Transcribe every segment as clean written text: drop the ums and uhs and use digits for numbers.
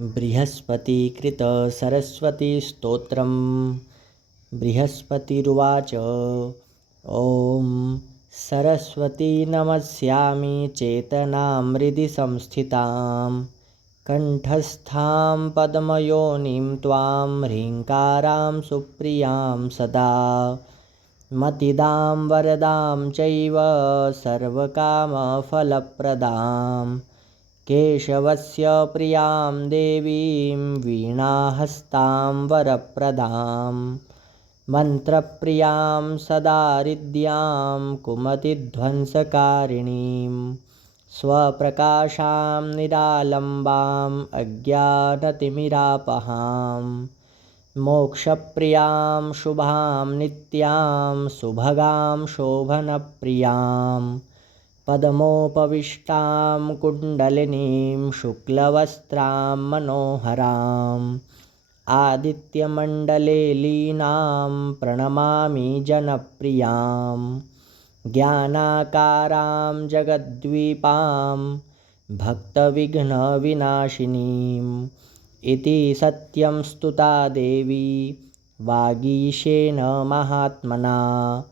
बृहस्पतिकृत सरस्वतीस्तोत्रम्। बृहस्पतिरुवाच ॐ सरस्वती नमस्यामि चेतनां हृदि संस्थितां कण्ठस्थां पद्मयोनिं त्वां ह्रीङ्कारां सुप्रियां सदा मतिदां वरदां चैव सर्वकामफलप्रदां केशवस्य प्रियां देवीं वीणाहस्तां वरप्रदां मन्त्रप्रियां सदा हृद्यां कुमतिध्वंसकारिणीं स्वप्रकाशां निरालम्बाम् अज्ञानतिमिरापहां मोक्षप्रियां शुभां नित्यां सुभगां शोभनप्रियां पद्मोपविष्टां कुण्डलिनीं शुक्लवस्त्रां मनोहराम् आदित्यमण्डले लीनां प्रणमामि जनप्रियां ज्ञानाकारां जगद्वीपां भक्तविघ्नविनाशिनीम् इति सत्यं स्तुता देवी वागीशेन महात्मना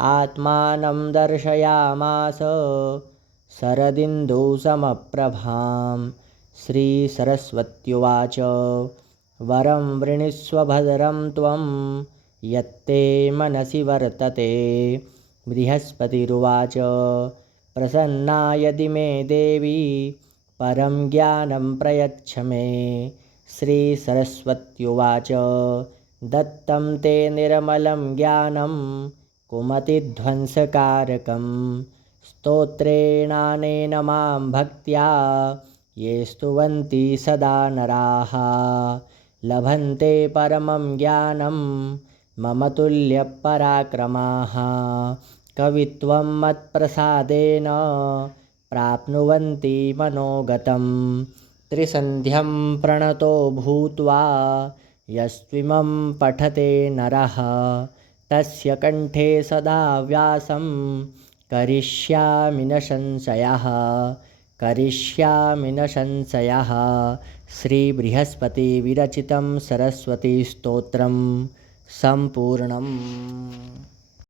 आत्मानं दर्शयामास शरदिन्दुसमप्रभां। श्रीसरस्वत्युवाच वरं वृणीष्व भद्रं त्वं यत्ते मनसि वर्तते। बृहस्पतिरुवाच प्रसन्ना यदि मे देवी परं ज्ञानं प्रयच्छ मे। श्रीसरस्वत्युवाच दत्तं ते निर्मलं ज्ञानं कुमतिध्वंसकारकं स्तोत्रेणानेन मां भक्त्या ये स्तुवन्ति सदा नराः लभन्ते परमं ज्ञानं मम तुल्यपराक्रमाः कवित्वं मत्प्रसादेन प्राप्नुवन्ति मनोगतं त्रिसन्ध्यं प्रणतो भूत्वा यस्त्विमं पठते नरः तस्य कण्ठे सदा व्यासं करिष्यामि न संशयः। श्रीबृहस्पतिविरचितं सरस्वतीस्तोत्रं सम्पूर्णम्।